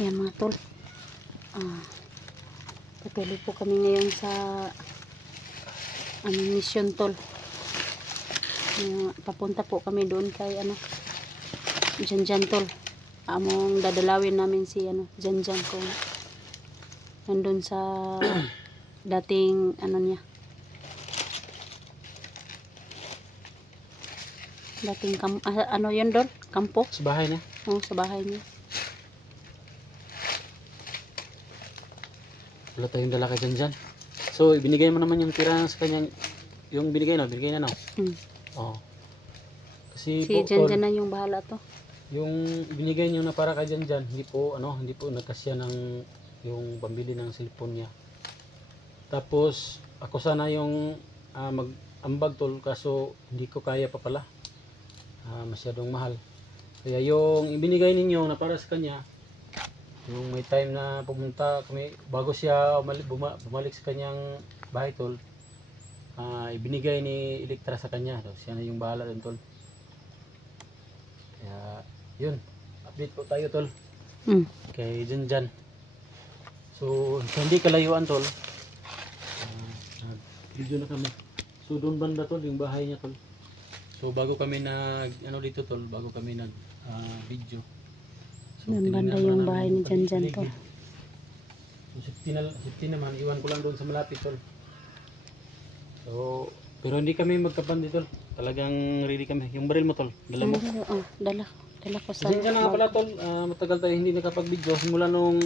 Ayan mga tol. Patuloy po kami ngayon sa mission tol. Papunta po kami doon kay Janjan tol. Among dadalawin namin si Janjan kung nandun sa dating niya. Dating yun doon? Kampo? Sa bahay niya? Oo, sa bahay niya. Wala tayong dala kay Janjan. So, ibinigay mo naman yung tira sa kanya. Yung binigay niya, no? Oo. Kasi Si po, Janjan na yung bahala to. yung binigay niyo na para kay Janjan, hindi po nagkasya ng yung pambili ng cellphone niya. Tapos, ako sana yung mag-ambag tol, kaso hindi ko kaya pa pala. Masyadong mahal. Kaya yung ibinigay ninyo na para sa kanya, yung may time na pumunta kami bago siya bumalik sa kanyang bahay tol, ibinigay ni Elektra sa kanya. So, siya na yung bahala dun tol. Kaya yun, update po tayo tol kay Janjan. So hindi kalayuan tol, video na kami. So doon banda tol yung bahay niya tol. So bago kami dito tol, bago kami video. So Doon banda yung bahay ni Janjan tol. So safety naman, iwan ko lang doon sa malapit tol. So pero hindi kami magkapandi tol. Talagang ready kami. Yung baril mo tol, dala mo? Dala ko sa Pasensya na nga pala tol, matagal tayo hindi nakapag-video. Simula nung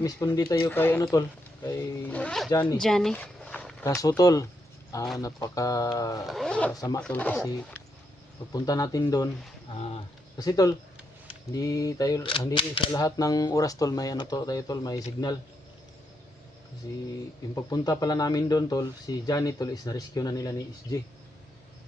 responde tayo kay tol, kay Johnny. Kaso tol, napaka sama tol kasi pagpunta natin doon, kasi tol, hindi sa lahat ng oras tol may tayo tol, may signal. Kasi yung pagpunta pala namin doon tol, si Johnny tol is na-rescue na nila ni SJ.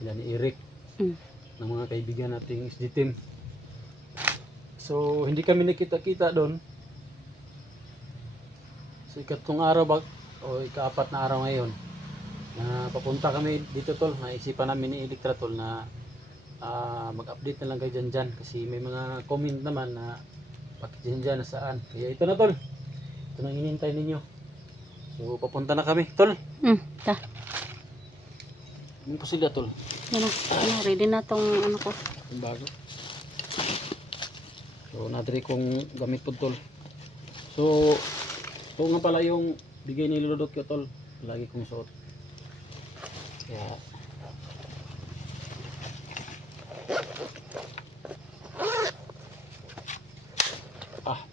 Nila ni Eric. Ng mga kaibigan nating SJ team. So hindi kami nakita-kita doon. So ikatlong araw o ikaapat na araw ngayon na papunta kami dito tol, naisipan namin ni Elektra tol na mag-update na lang kay Janjan kasi may mga comment naman na bakit Janjan nasaan. Kaya ito na tol, ito na hinihintay ninyo. So papunta na kami tol. Ano po sila tol? Ready na tong ko. Yung bago. So nadiri kong gamit po tol. So ito nga pala yung bigay ni Lodok yung tol. Lagi kong suot. Kaya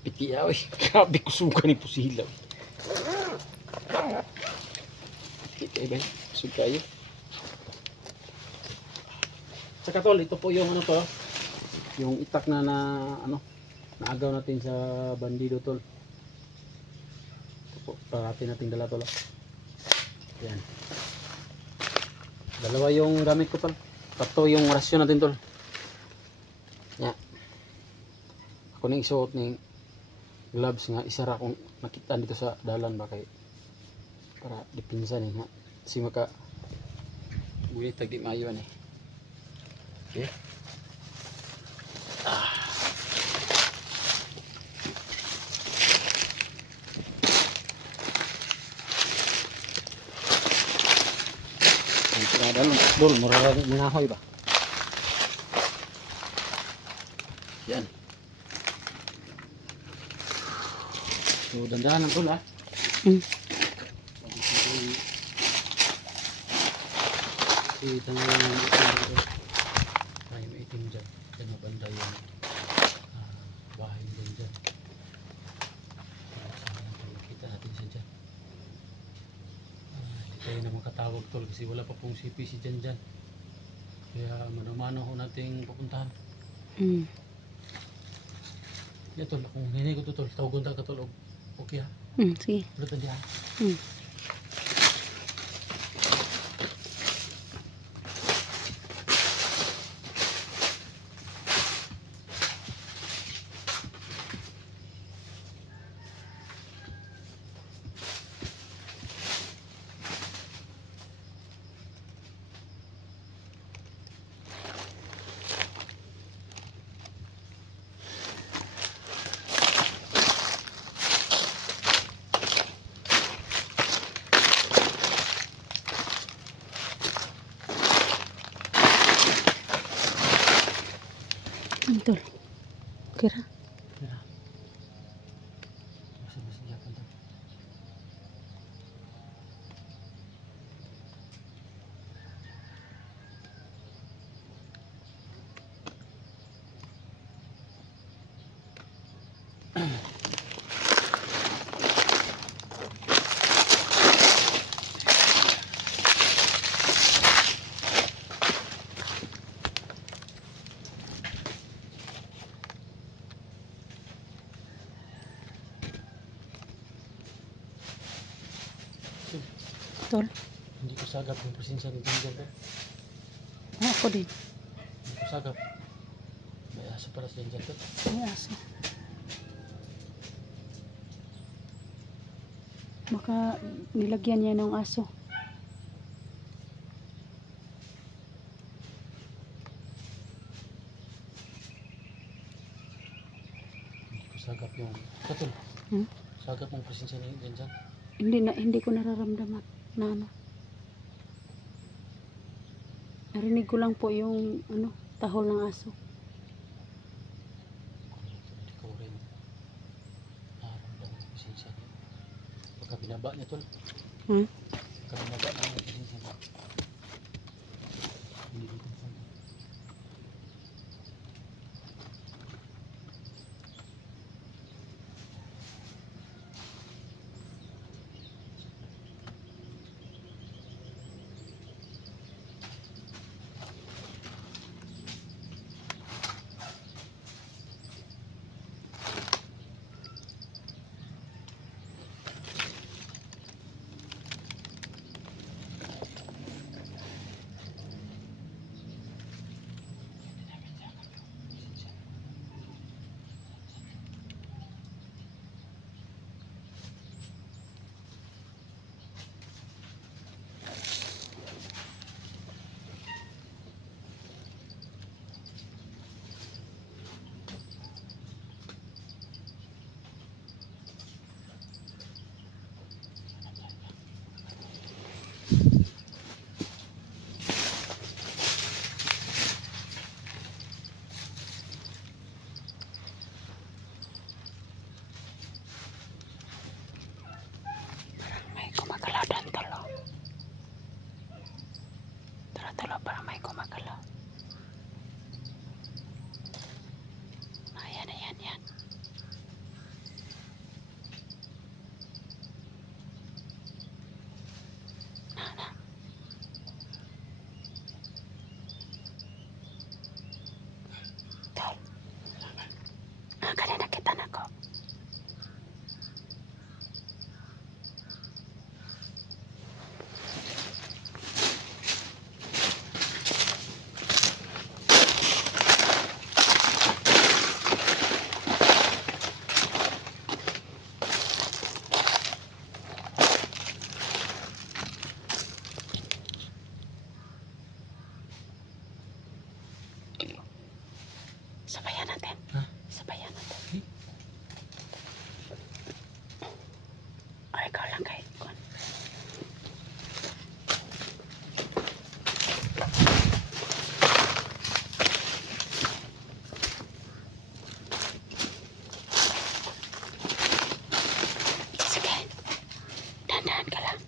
piti yaw eh. Grabe ko suka ni Pusila. Piti ba? Suka yun. Saka tol, ito po yung yung itak na naagaw natin sa bandido tol. Ito po, parating nating dala tol. Yan. Dalawa yung gamit ko tol. Tatlo yung rasyon natin tol. Yan. Ako nang isuot ng gloves nga, isara kung nakita dito sa dalan ba kay para dipinsan nga. Kasi maka gunit tag di maayon eh. Okay. Dol, murah mengahoy ba? Yan. So, dandahan ang tol ha. Kasi tangan ay maitim dyan. Dyan na banda yung bahay dyan dyan. Kita natin siya dyan. Hindi tayo na makatawag tol kasi wala pa pong CP si dyan dyan. Kaya mano-mano ho nating pupuntahan. Yeah tol, kung hinay ko to tol, tawagon ta ka tol. Okay ha? Sige. Ulit na diyan. Tol. Kira. Kira. Masih yakin to. Tol. Hindi ko sagap yung presensya ni Janjan to. Ako din. Hindi ko sagap. May aso para sa Janjan to. May aso. Baka nilagyan niya ng aso. Hindi ko sagap yung katol. Hmm? Sagap yung presensya ni Janjan. Hindi ko nararamdaman na ano. Narinig ko lang po yung ano, tahol ng aso. Hindi ko rin nararamdaman yung presensya niya. Pagka binaba niya tol. Hmm? Pagka binaba niya yung presensya niya. Hindi ko confirm. May gumagalaw doon, tolo. Tolo, parang may gumagalaw. Ayan, ayan, ayan. Na. Tol. Kanina kita na ko. Sabayan natin. Ha? Sabayan natin. Hmm? O, ikaw lang kahit kon. Sige. Dahan-dahan ka lang.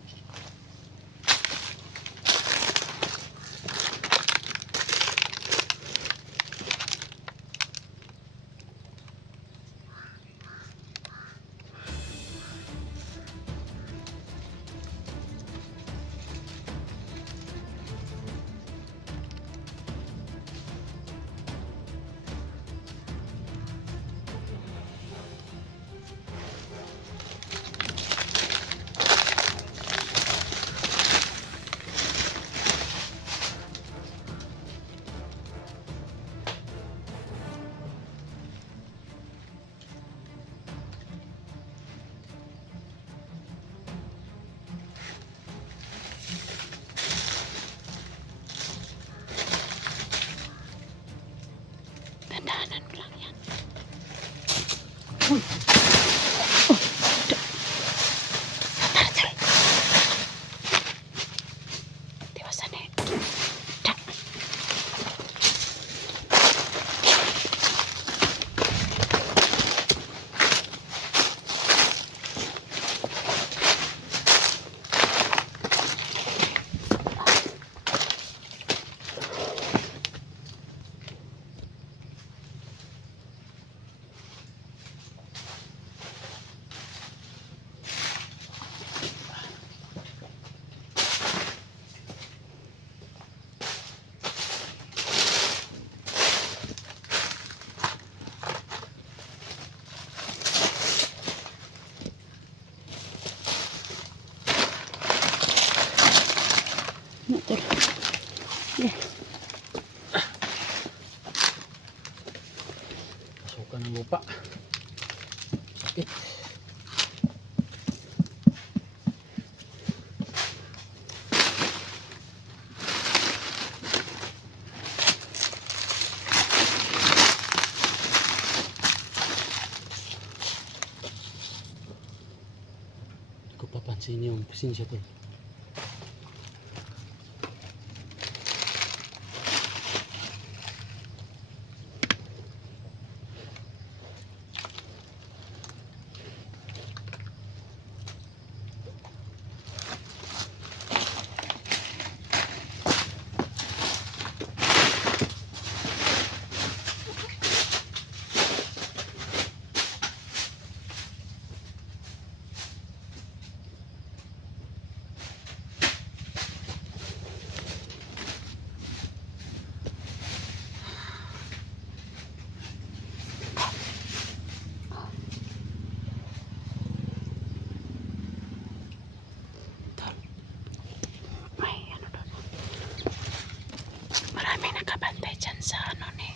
Natol. Yeah. Pasukan ng lupa. Sakit. Ko papansin yung pasensya to. May ano doon. Maraming nakabantay dyan sa ano ni.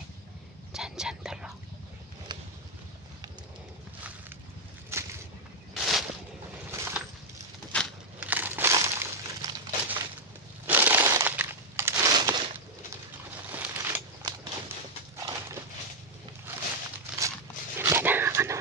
Dyan tulo. Hindi na ano.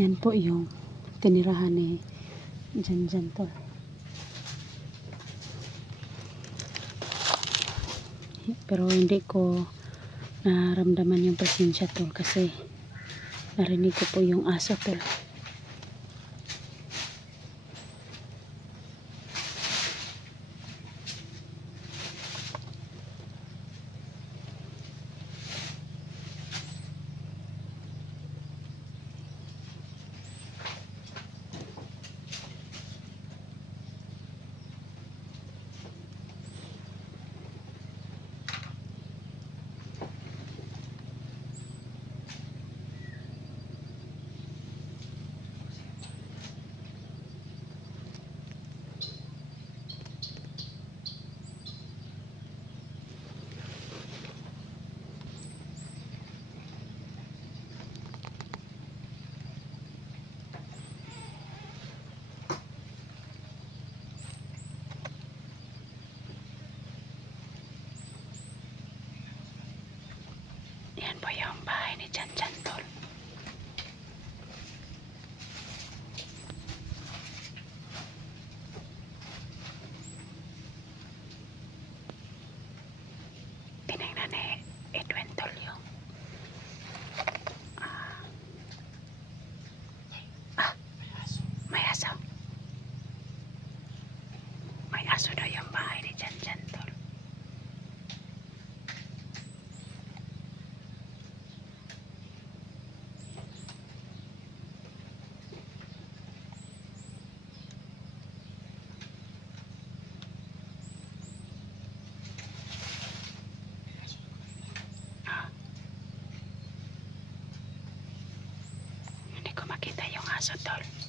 Yan po yung tinirahan ni Jan Tol. Pero hindi ko naramdaman yung presensya Tol kasi narinig ko po yung aso Tol. Yan po yung bahay ni Jan Tol. Tinignan ni Edwin Tol yung may aso. May aso daw yung bahay ni Jan Tol. aso tol.